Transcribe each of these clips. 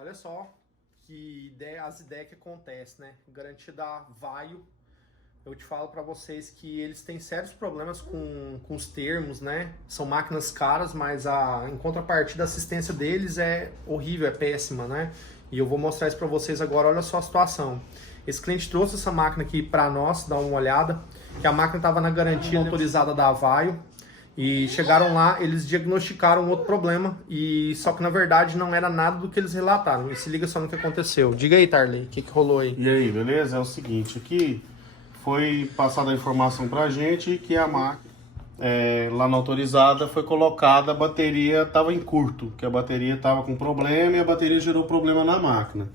Olha só as ideias que acontecem, né? Garantia da Vaio, eu te falo para vocês que eles têm sérios problemas com os termos, né? São máquinas caras, mas em contrapartida a assistência deles é horrível, é péssima, né? E eu vou mostrar isso para vocês agora. Olha só a situação. Esse cliente trouxe essa máquina aqui para nós, dar uma olhada, que a máquina estava na garantia autorizada da Vaio. E chegaram lá, eles diagnosticaram outro problema, e só que na verdade não era nada do que eles relataram. E se liga só no que aconteceu. Diga aí, Tarley, o que rolou aí? E aí, beleza? É o seguinte, aqui foi passada a informação pra gente que a máquina, lá na autorizada, foi colocada, a bateria estava em curto, que a bateria estava com problema e a bateria gerou problema na máquina.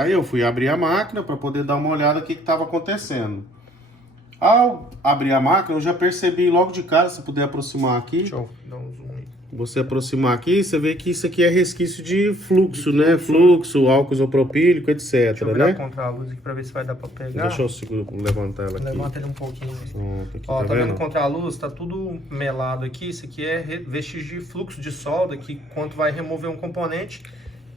Aí eu fui abrir a máquina para poder dar uma olhada no que estava acontecendo. Ao abrir a máquina, eu já percebi logo de cara, se puder aproximar aqui. Deixa eu dar um zoom aí. Você aproximar aqui, você vê que isso aqui é resquício de fluxo, né? Fluxo, álcool isopropílico, etc. Deixa eu virar né? contra a luz aqui pra ver se vai dar pra pegar. Deixa eu levantar ela aqui. Levanta ele um pouquinho. Pronto, aqui, Ó, tá vendo contra a luz? Tá tudo melado aqui. Isso aqui é vestígio de fluxo de solda, que quando vai remover um componente,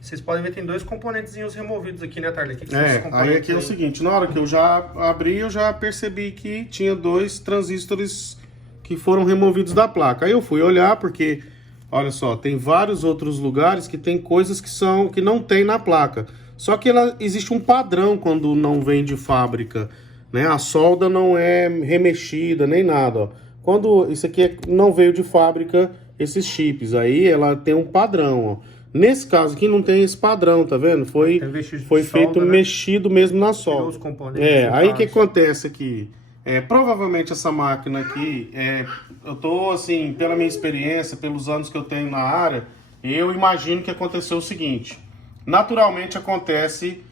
vocês podem ver que tem dois componentezinhos removidos aqui, né, Tarley? Que são esses aí componentes aqui é o seguinte, na hora que eu já abri, eu já percebi que tinha dois transistores que foram removidos da placa. Aí eu fui olhar porque, olha só, tem vários outros lugares que tem coisas que não tem na placa. Só que existe um padrão quando não vem de fábrica, né? A solda não é remexida nem nada, ó. Quando isso aqui não veio de fábrica, esses chips, aí ela tem um padrão, ó. Nesse caso aqui não tem esse padrão, tá vendo? Foi feito solda, né? Mexido mesmo na solda. Tirou os componentes, Aí o que acontece aqui? Provavelmente essa máquina aqui, eu tô assim, pela minha experiência, pelos anos que eu tenho na área, eu imagino que aconteceu o seguinte. Naturalmente acontece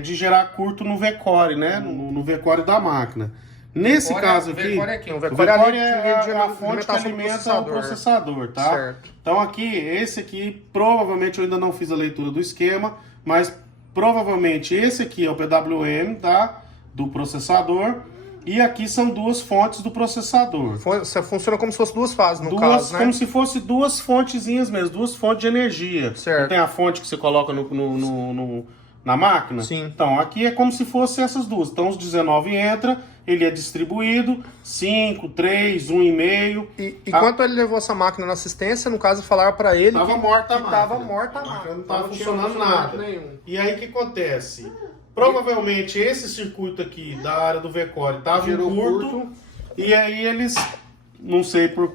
de gerar curto no VCore, né? No VCore da máquina. Nesse caso aqui, o VCore é quem? o VCore é a fonte que alimenta o processador, tá? Certo. Então aqui, esse aqui, provavelmente eu ainda não fiz a leitura do esquema, mas provavelmente esse aqui é o PWM, tá? Do processador. E aqui são duas fontes do processador. Funciona como se fosse duas fases, no caso, né? Como se fosse duas fontezinhas mesmo, duas fontes de energia. Certo. Não tem a fonte que você coloca na máquina? Sim. Então, aqui é como se fosse essas duas. Então, os 19 entra, ele é distribuído, 5, 3, 1,5. E quanto ele levou essa máquina na assistência, no caso, falaram para ele Tava morta a máquina. Tava morta a máquina. Não tava funcionando nada. Nenhum. E aí, o que acontece? Provavelmente esse circuito aqui da área do VCore estava em curto, e aí eles, não sei por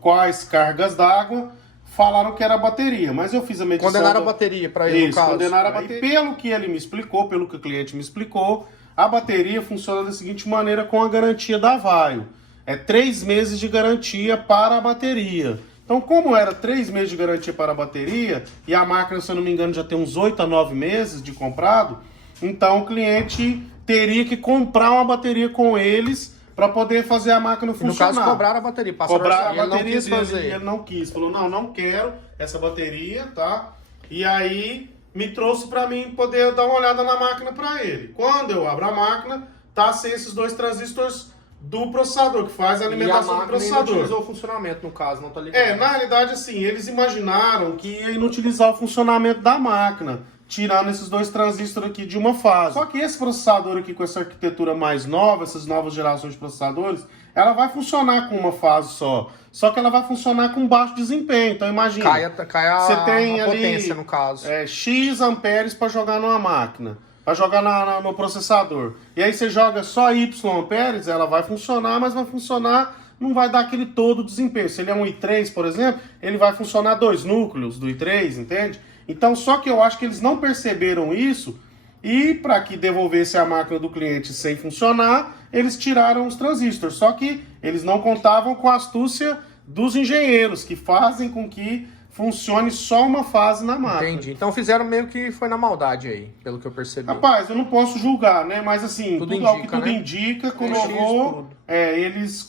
quais cargas d'água, falaram que era a bateria, mas eu fiz a medição. Condenaram a bateria para ele, no caso. Condenaram a bateria. Pelo que ele me explicou, pelo que o cliente me explicou, a bateria funciona da seguinte maneira com a garantia da Vaio. É 3 meses de garantia para a bateria. Então, como era 3 meses de garantia para a bateria, e a máquina, se eu não me engano, já tem uns 8 a 9 meses de comprado, então o cliente teria que comprar uma bateria com eles para poder fazer a máquina funcionar. No caso, cobraram a bateria. Cobrar a bateria ele não quis fazer. Ele não quis. Falou, não quero essa bateria, tá? E aí me trouxe para mim poder dar uma olhada na máquina para ele. Quando eu abro a máquina, tá sem esses dois transistores do processador, que faz a alimentação do processador. Não utilizou o funcionamento, no caso, não tá ligado. Na realidade, assim, eles imaginaram que ia inutilizar o funcionamento da máquina, tirando esses dois transistores aqui de uma fase. Só que esse processador aqui, com essa arquitetura mais nova, essas novas gerações de processadores, ela vai funcionar com uma fase só. Só que ela vai funcionar com baixo desempenho. Então imagina, Cai você tem a ali, potência, no caso. X amperes para jogar numa máquina, para jogar no processador. E aí você joga só Y amperes, ela vai funcionar, mas vai funcionar, não vai dar aquele todo desempenho. Se ele é um i3, por exemplo, ele vai funcionar 2 núcleos do i3, entende? Então, só que eu acho que eles não perceberam isso, e para que devolvesse a máquina do cliente sem funcionar, eles tiraram os transistores. Só que eles não contavam com a astúcia dos engenheiros, que fazem com que funcione só uma fase na máquina. Entendi. Então fizeram meio que foi na maldade aí, pelo que eu percebi. Rapaz, eu não posso julgar, né? Mas assim, tudo indica, ao que tudo né? indica, colocou, eles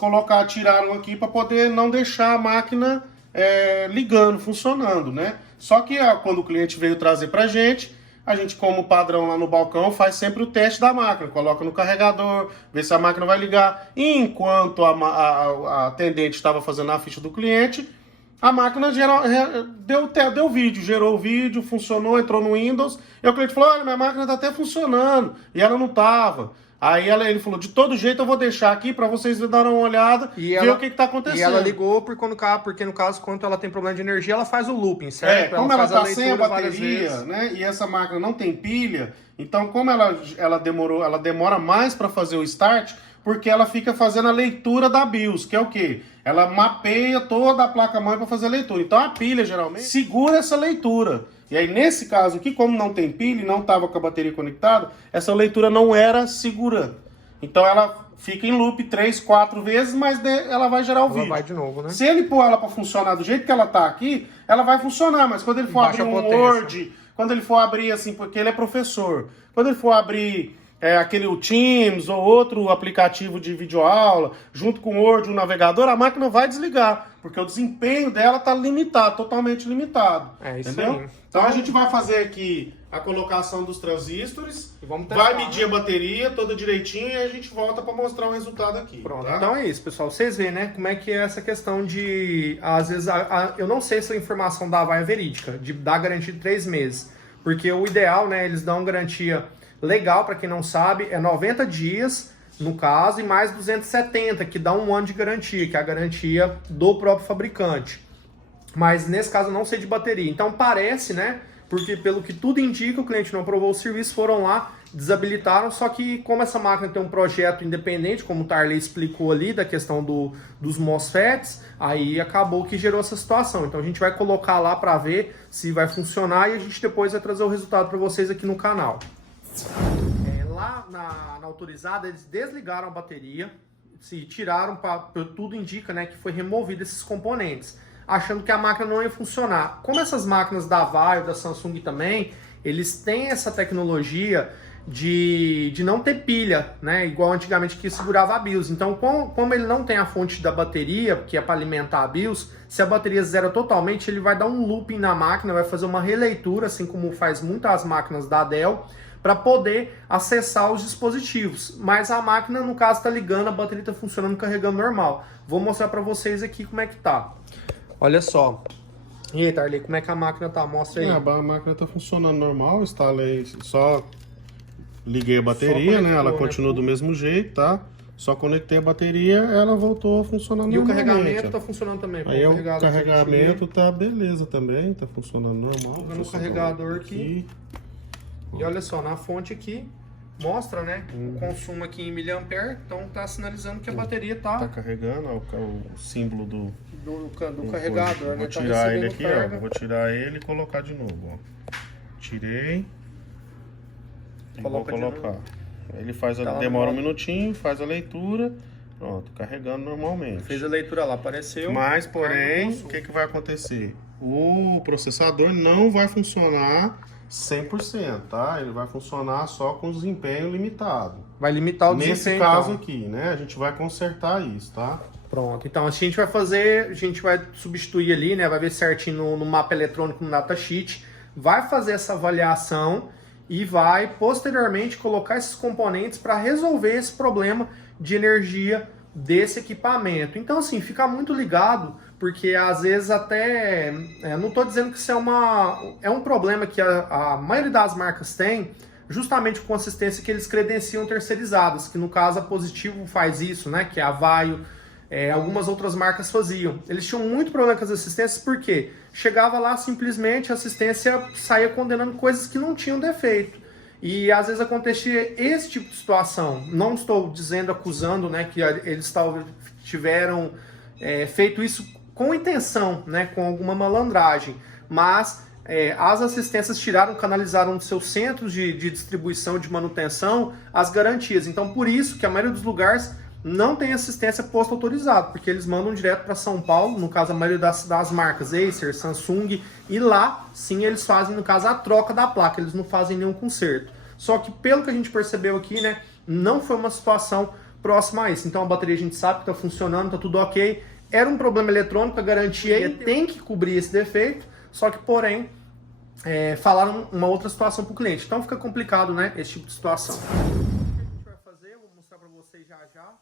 tiraram aqui para poder não deixar a máquina ligando, funcionando, né? Só que quando o cliente veio trazer pra gente, a gente, como padrão lá no balcão, faz sempre o teste da máquina, coloca no carregador, vê se a máquina vai ligar. E enquanto a atendente estava fazendo a ficha do cliente, A máquina deu vídeo, gerou o vídeo, funcionou, entrou no Windows. E o cliente falou, olha, minha máquina tá até funcionando. E ela não tava. Aí ele falou, de todo jeito eu vou deixar aqui para vocês darem uma olhada e ver o que tá acontecendo. E ela ligou porque no caso, quando ela tem problema de energia, ela faz o looping, certo? Como ela tá sem a bateria, né? E essa máquina não tem pilha, então como ela demora mais para fazer o start, porque ela fica fazendo a leitura da BIOS, que é o quê? Ela mapeia toda a placa-mãe para fazer a leitura. Então a pilha, geralmente, segura essa leitura. E aí, nesse caso aqui, como não tem pilha e não estava com a bateria conectada, essa leitura não era segura. Então ela fica em loop 3, 4 vezes, mas ela vai gerar o vídeo. Vai de novo, né? Se ele pôr ela para funcionar do jeito que ela tá aqui, ela vai funcionar, mas quando ele for abrir um Word, quando ele for abrir assim, porque ele é professor, quando ele for abrir o Teams ou outro aplicativo de videoaula, junto com o Word, o navegador, a máquina vai desligar, porque o desempenho dela está limitado, totalmente limitado. Isso entendeu? aí. Então a gente vai fazer aqui a colocação dos transistores, e vamos testar, vai medir a bateria toda direitinho e a gente volta para mostrar o resultado aqui. Pronto, tá? Então é isso, pessoal. Vocês veem, né, como é que é essa questão de, às vezes, eu não sei se a informação da Avaya é verídica, de dar garantia de 3 meses, porque o ideal, né, eles dão garantia legal, para quem não sabe, é 90 dias, no caso, e mais 270, que dá 1 ano de garantia, que é a garantia do próprio fabricante. Mas nesse caso eu não sei de bateria. Então parece, né, porque pelo que tudo indica, o cliente não aprovou o serviço, foram lá, desabilitaram, só que como essa máquina tem um projeto independente, como o Tarley explicou ali, da questão dos MOSFETs, aí acabou que gerou essa situação. Então a gente vai colocar lá para ver se vai funcionar e a gente depois vai trazer o resultado para vocês aqui no canal. Lá na autorizada, eles desligaram a bateria, se tiraram, tudo indica, né, que foi removido esses componentes, achando que a máquina não ia funcionar. Como essas máquinas da Avaya, da Samsung também, eles têm essa tecnologia de não ter pilha, né, igual antigamente que segurava a BIOS. Então, como ele não tem a fonte da bateria, que é para alimentar a BIOS, se a bateria zera totalmente, ele vai dar um looping na máquina, vai fazer uma releitura, assim como faz muitas máquinas da Dell, para poder acessar os dispositivos. Mas a máquina, no caso, está ligando, a bateria está funcionando, carregando normal. Vou mostrar para vocês aqui como é que tá. Olha só. E aí, Tarley, como é que a máquina tá? Mostra aí. A máquina está funcionando normal, instalei, só liguei a bateria, né? Ela continua do mesmo jeito, tá? Só conectei a bateria, ela voltou a funcionar normalmente. E o carregamento tá funcionando também. Aí o carregamento tá beleza também, tá funcionando normal. Tô vendo o carregador aqui. E olha só, na fonte aqui, mostra, né, o consumo aqui em miliampere, então tá sinalizando que a bateria tá carregando, ó, o símbolo do carregador, né? Vou tirar ele aqui, ó, vou tirar ele e colocar de novo, ó. Tirei e vou colocar. Ele demora um minutinho, faz a leitura, pronto, carregando normalmente. Fez a leitura lá, apareceu. Mas, porém, o que vai acontecer? O processador não vai funcionar 100%, tá? Ele vai funcionar só com desempenho limitado. Vai limitar o desempenho. Nesse caso aqui, né? A gente vai consertar isso, tá? Pronto. Então, a gente vai fazer, a gente vai substituir ali, né? Vai ver certinho no mapa eletrônico, no datasheet. Vai fazer essa avaliação e vai, posteriormente, colocar esses componentes para resolver esse problema de energia desse equipamento. Então, assim, fica muito ligado, porque às vezes até... não estou dizendo que isso é um problema que a maioria das marcas tem, justamente com assistência que eles credenciam terceirizadas, que no caso a Positivo faz isso, né? Que é a Vaio, algumas outras marcas faziam. Eles tinham muito problema com as assistências, porque chegava lá simplesmente a assistência saía condenando coisas que não tinham defeito. E às vezes acontecia esse tipo de situação. Não estou dizendo, acusando, né, que eles tiveram feito isso com intenção, né, com alguma malandragem, mas as assistências canalizaram dos seus centros de distribuição, de manutenção, as garantias. Então, por isso que a maioria dos lugares não tem assistência posto-autorizada, porque eles mandam direto para São Paulo, no caso a maioria das marcas Acer, Samsung, e lá sim eles fazem, no caso, a troca da placa, eles não fazem nenhum conserto. Só que pelo que a gente percebeu aqui, né, não foi uma situação próxima a isso. Então a bateria a gente sabe que está funcionando, está tudo ok. Era um problema eletrônico, a garantia tem que cobrir esse defeito, só que porém falaram uma outra situação para o cliente. Então fica complicado, né, esse tipo de situação. O que a gente vai fazer, eu vou mostrar para vocês vocês já.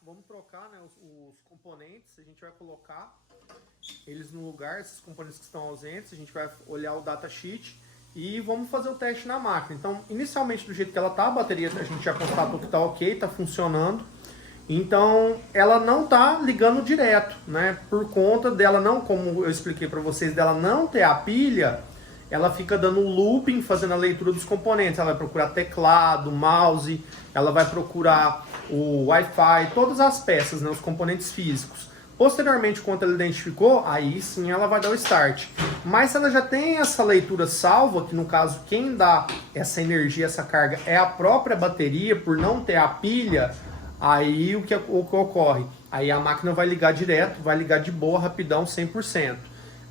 Vamos trocar, né, os componentes. A gente vai colocar eles no lugar, esses componentes que estão ausentes. A gente vai olhar o datasheet e vamos fazer o teste na máquina. Então, inicialmente, do jeito que ela tá, a bateria a gente já constatou que tá ok, tá funcionando. Então, ela não tá ligando direto, né? Por conta dela não, como eu expliquei para vocês, dela não ter a pilha, ela fica dando um looping, fazendo a leitura dos componentes. Ela vai procurar teclado, mouse, ela vai procurar o Wi-Fi, todas as peças, né? Os componentes físicos. Posteriormente, quando ela identificou, aí sim ela vai dar o start. Mas se ela já tem essa leitura salva, que no caso quem dá essa energia, essa carga é a própria bateria, por não ter a pilha, aí o que ocorre? Aí a máquina vai ligar direto, vai ligar de boa, rapidão, 100%.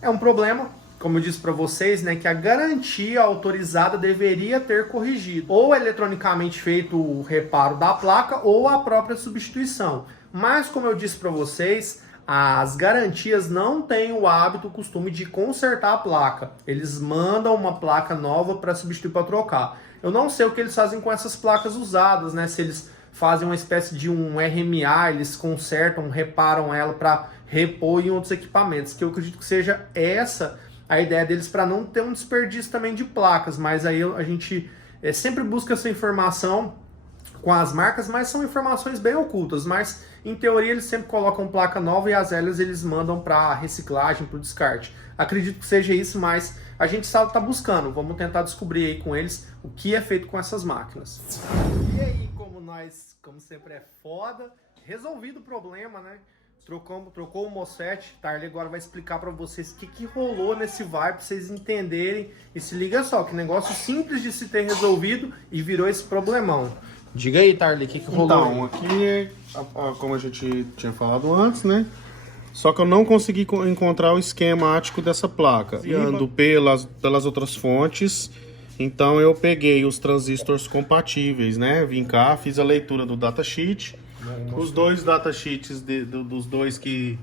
É um problema, como eu disse para vocês, né, que a garantia autorizada deveria ter corrigido. Ou eletronicamente feito o reparo da placa, ou a própria substituição. Mas, como eu disse para vocês, as garantias não têm o hábito, o costume de consertar a placa. Eles mandam uma placa nova para substituir, para trocar. Eu não sei o que eles fazem com essas placas usadas, né? Se eles fazem uma espécie de um RMA, eles consertam, reparam ela para repor em outros equipamentos, que eu acredito que seja essa a ideia deles, para não ter um desperdício também de placas. Mas aí a gente sempre busca essa informação com as marcas, mas são informações bem ocultas, mas em teoria eles sempre colocam placa nova e as velhas eles mandam para reciclagem, para o descarte. Acredito que seja isso, mas a gente está buscando, vamos tentar descobrir aí com eles o que é feito com essas máquinas. E aí, como sempre é foda, resolvido o problema, né? Trocou o MOSFET, Tarly agora vai explicar para vocês o que rolou nesse VAR, para vocês entenderem. E se liga só, que negócio simples de se ter resolvido e virou esse problemão. Diga aí, Tarly, o que rolou? Então, aqui, como a gente tinha falado antes, né? Só que eu não consegui encontrar o esquemático dessa placa, ando pelas outras fontes. Então eu peguei os transistores compatíveis, né? Vim cá, fiz a leitura do datasheet. Os dois datasheets dos dois que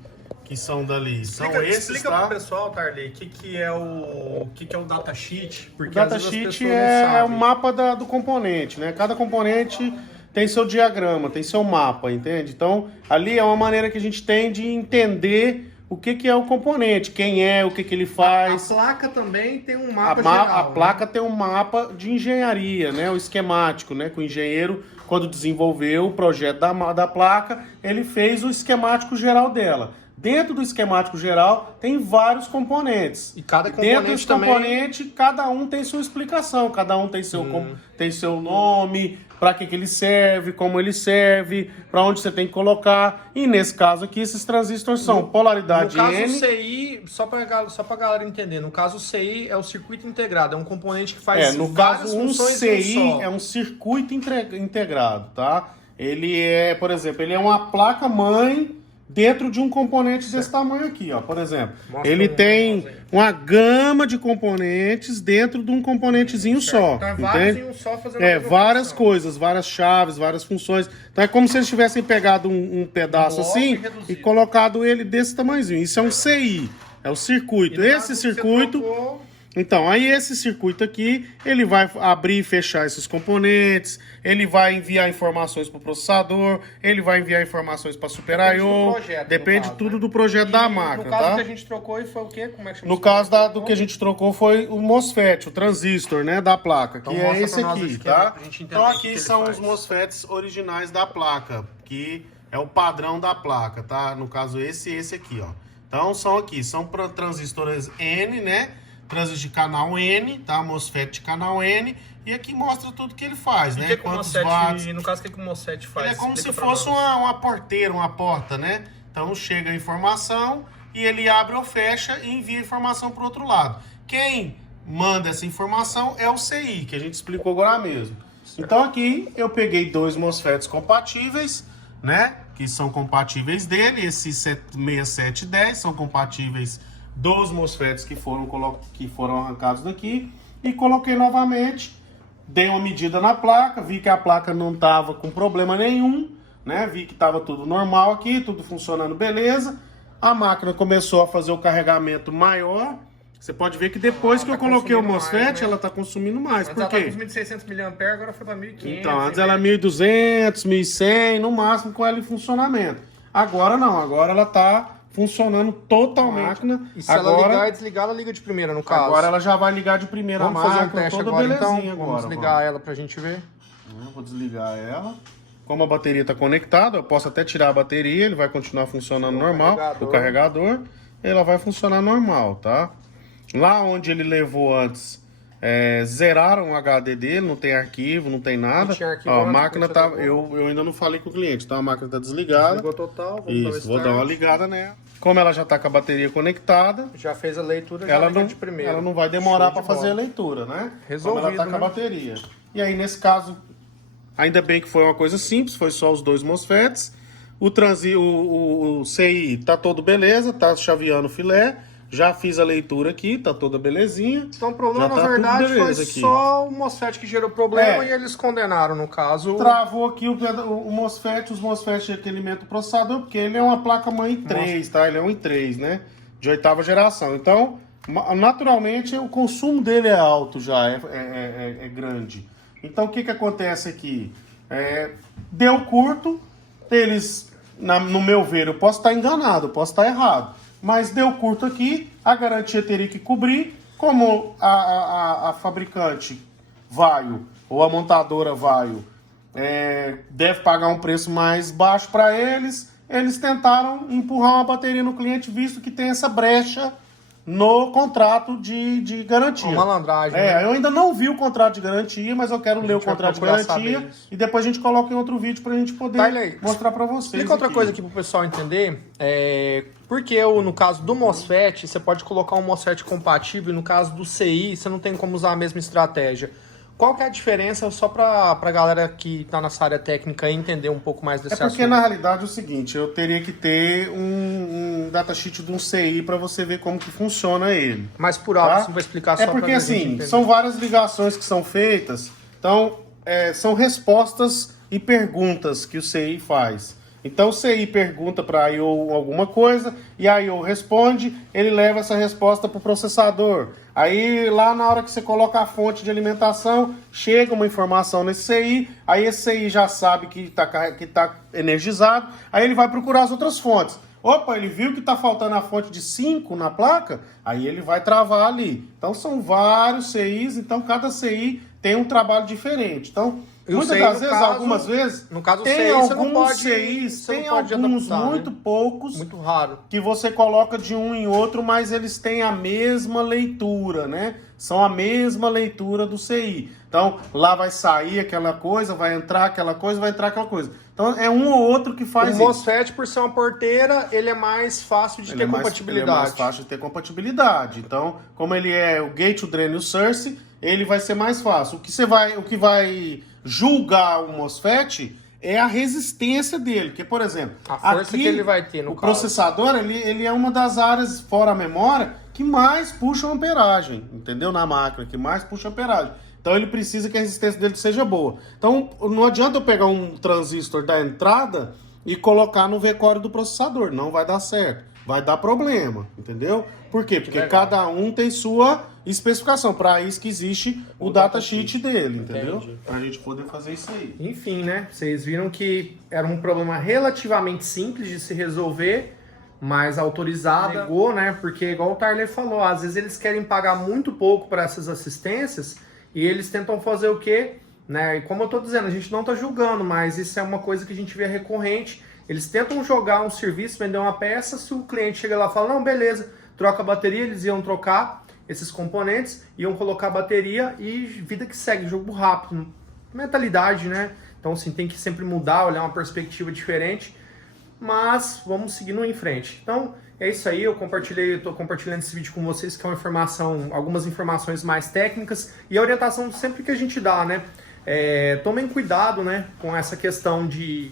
são dali são esses, explica tá? pro pessoal, Tarly, o que é o datasheet? O datasheet é o mapa do componente, né? Cada componente tem seu diagrama, tem seu mapa, entende? Então, ali é uma maneira que a gente tem de entender o que é o componente, quem é, o que ele faz. A placa também tem um mapa geral. A placa tem um mapa de engenharia, né? O esquemático, né? Que o engenheiro, quando desenvolveu o projeto da placa, ele fez o esquemático geral dela. Dentro do esquemático geral tem vários componentes. E cada componente dentro desse componente, cada um tem sua explicação, cada um tem seu nome, para que ele serve, como ele serve, para onde você tem que colocar. E nesse caso aqui, esses transistores são polaridade N. No caso N. CI, só para galera entender, no caso o CI é o circuito integrado, é um componente que faz várias funções CI em um só. É um circuito integrado, tá? Ele é, por exemplo, ele é uma placa-mãe dentro de um componente desse tamanho aqui, ó. Por exemplo, ele tem uma gama de componentes dentro de um componentezinho só. Então é vários em um só fazendo várias coisas, várias chaves, várias funções. Então é como se eles tivessem pegado um pedaço assim e colocado ele desse tamanhozinho. Isso é um CI, é o circuito. Esse circuito... Então, aí esse circuito aqui, ele vai abrir e fechar esses componentes, ele vai enviar informações para o processador, ele vai enviar informações para Super I/O, depende tudo do projeto da máquina, no caso tá? que a gente trocou e foi o quê? Como é que chama? No caso do que a gente trocou foi o MOSFET, o transistor, né, da placa, que é esse aqui, tá? Então aqui são os MOSFETs originais da placa, que é o padrão da placa, tá? No caso esse aqui, ó. Então são transistores N, né? Transistor de canal N, tá? MOSFET de canal N. E aqui mostra tudo que ele faz, né? Quantos watts. No caso, o que o MOSFET faz? Ele é como se fosse uma porteira, uma porta, né? Então chega a informação e ele abre ou fecha e envia a informação para o outro lado. Quem manda essa informação é o CI, que a gente explicou agora mesmo. Então aqui eu peguei dois MOSFETs compatíveis, né? Que são compatíveis dele. Esses 6710 são compatíveis dos MOSFETs que foram arrancados daqui, e coloquei novamente, dei uma medida na placa, vi que a placa não estava com problema nenhum, né? Vi que estava tudo normal aqui, tudo funcionando beleza. A máquina começou a fazer o carregamento maior, Você pode ver que depois que eu coloquei o MOSFET, mais, né? ela tá consumindo mais. Antes Por ela quê? tava com 1.600 mAh, agora foi para 1.500. Então, antes ela 1.200, 1.100, no máximo com ela em funcionamento. Agora não, agora ela tá funcionando totalmente. E se ela ligar e desligar, ela liga de primeira, no caso. Agora ela já vai ligar de primeira Vamos máquina, fazer um teste toda agora, belezinha então. agora. Vamos desligar ela pra gente ver. Eu vou desligar ela. Como a bateria está conectada, eu posso até tirar a bateria, ele vai continuar funcionando normal. O carregador, ela vai funcionar normal, tá? Lá onde ele levou antes, zeraram o HD dele, não tem arquivo, não tem nada. Ó, a máquina tá. Eu ainda não falei com o cliente, então a máquina tá desligada. Desligou total, Isso, vou dar uma ligada nela. Como ela já tá com a bateria conectada, já fez a leitura, já ela liga não, de primeira. ela não vai demorar para fazer a leitura, né? Resolvido, como ela tá com a né? bateria. E aí, nesse caso, ainda bem que foi uma coisa simples, foi só os 2 MOSFETs. O CI tá todo beleza, tá chaveando o filé. Já fiz a leitura aqui, tá toda belezinha. Então o problema, Já na tá verdade, tudo foi beleza aqui. só o MOSFET que gerou problema e eles condenaram, no caso. Travou aqui o MOSFET, os MOSFET que alimentam o processador, porque ele é uma placa-mãe 3, tá? Ele é um i3, né? De 8ª geração. Então, naturalmente, o consumo dele é alto já, é grande. Então, o que acontece aqui? Deu curto, eles, no meu ver, eu posso estar enganado, eu posso estar errado, mas deu curto aqui, a garantia teria que cobrir, como a fabricante Vaio, ou a montadora Vaio, deve pagar um preço mais baixo para eles tentaram empurrar uma bateria no cliente, visto que tem essa brecha no contrato de garantia. Uma malandragem. Né? Eu ainda não vi o contrato de garantia, mas eu quero ler o contrato de garantia e depois a gente coloca em outro vídeo pra gente poder mostrar pra vocês. Explica outra coisa aqui pro pessoal entender. Porque no caso do MOSFET, você pode colocar um MOSFET compatível e no caso do CI, você não tem como usar a mesma estratégia. Qual que é a diferença, só pra galera que tá nessa área técnica entender um pouco mais desse assunto? Porque na realidade é o seguinte, eu teria que ter um datasheet de um CI para você ver como que funciona ele. Mas por alto, você vai explicar só pra gente porque assim, entender. são várias ligações que são feitas, então são respostas e perguntas que o CI faz. Então o CI pergunta para a I/O alguma coisa e a I/O responde, ele leva essa resposta para o processador. Aí lá na hora que você coloca a fonte de alimentação, chega uma informação nesse CI, aí esse CI já sabe que tá energizado, aí ele vai procurar as outras fontes. Opa, ele viu que está faltando a fonte de 5 na placa, aí ele vai travar ali. Então são vários CIs, então cada CI tem um trabalho diferente. Então, muitas das vezes, algumas vezes, no caso tem CI, alguns CIs, tem alguns adaptar, muito poucos, muito raro, que você coloca de um em outro, mas eles têm a mesma leitura, né? São a mesma leitura do CI. Então, lá vai sair aquela coisa, vai entrar aquela coisa, vai entrar aquela coisa. Então, é um ou outro que faz isso. O MOSFET, por ser uma porteira, ele é mais fácil de ter compatibilidade. Ele é mais fácil de ter compatibilidade. Então, como ele é o gate, o drain e o source, ele vai ser mais fácil. O que vai julgar o MOSFET é a resistência dele. Porque, por exemplo, a força que ele vai ter no o processador, ele é uma das áreas, fora a memória, que mais puxa amperagem, entendeu? Na máquina, que mais puxa amperagem. Então ele precisa que a resistência dele seja boa. Então não adianta eu pegar um transistor da entrada e colocar no V-Core do processador. Não vai dar certo. Vai dar problema, entendeu? Por quê? Porque cada um tem sua especificação. Para isso que existe o datasheet dele, entendeu? Pra gente poder fazer isso aí. Enfim, né? Vocês viram que era um problema relativamente simples de se resolver, mas autorizada, negou, né? Porque igual o Tarley falou, às vezes eles querem pagar muito pouco para essas assistências e eles tentam fazer o quê? Né? E como eu tô dizendo, a gente não tá julgando, mas isso é uma coisa que a gente vê recorrente. Eles tentam jogar um serviço, vender uma peça, se o cliente chega lá e fala, não, beleza, troca a bateria, eles iam trocar esses componentes, iam colocar a bateria e vida que segue, jogo rápido, mentalidade, né? Então assim, tem que sempre mudar, olhar uma perspectiva diferente, mas vamos seguindo em frente. Então é isso aí, eu tô compartilhando esse vídeo com vocês, que é uma informação, algumas informações mais técnicas e a orientação sempre que a gente dá, né? Tomem cuidado, né, com essa questão de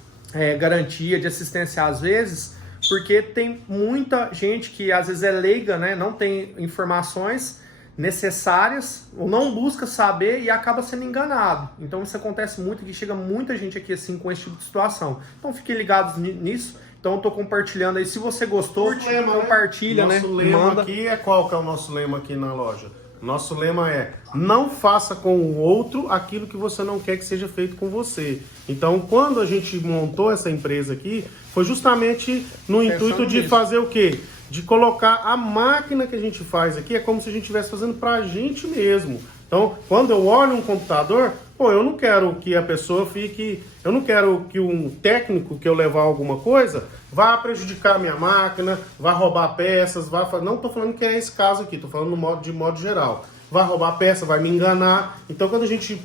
garantia, de assistência às vezes, porque tem muita gente que às vezes é leiga, né, não tem informações necessárias ou não busca saber e acaba sendo enganado. Então isso acontece muito, que chega muita gente aqui assim com esse tipo de situação. Então fiquem ligados nisso, Então eu tô compartilhando aí. Se você gostou, Nosso lema, compartilha, né? Nosso lema Manda. aqui é qual que é o nosso lema aqui na loja? Nosso lema é: não faça com o outro aquilo que você não quer que seja feito com você. Então, quando a gente montou essa empresa aqui, foi justamente no intuito de fazer o quê? De colocar a máquina que a gente faz aqui, é como se a gente estivesse fazendo pra gente mesmo. Então, quando eu olho um computador, pô, eu não quero que a pessoa fique... Eu não quero que um técnico que eu levar alguma coisa vá prejudicar a minha máquina, vá roubar peças, não estou falando que é esse caso aqui, estou falando de modo geral. Vai roubar peça, vai me enganar. Então, quando a gente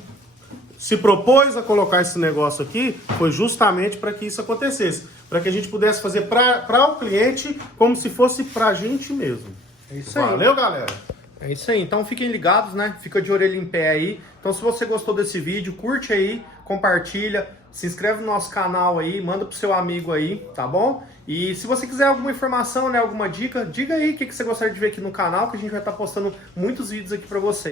se propôs a colocar esse negócio aqui, foi justamente para que isso acontecesse. Para que a gente pudesse fazer para o cliente como se fosse para a gente mesmo. É isso aí. Valeu, galera? É isso aí, então fiquem ligados, né? Fica de orelha em pé aí. Então se você gostou desse vídeo, curte aí, compartilha, se inscreve no nosso canal aí, manda pro seu amigo aí, tá bom? E se você quiser alguma informação, né, alguma dica, diga aí o que você gostaria de ver aqui no canal, que a gente vai estar postando muitos vídeos aqui pra você.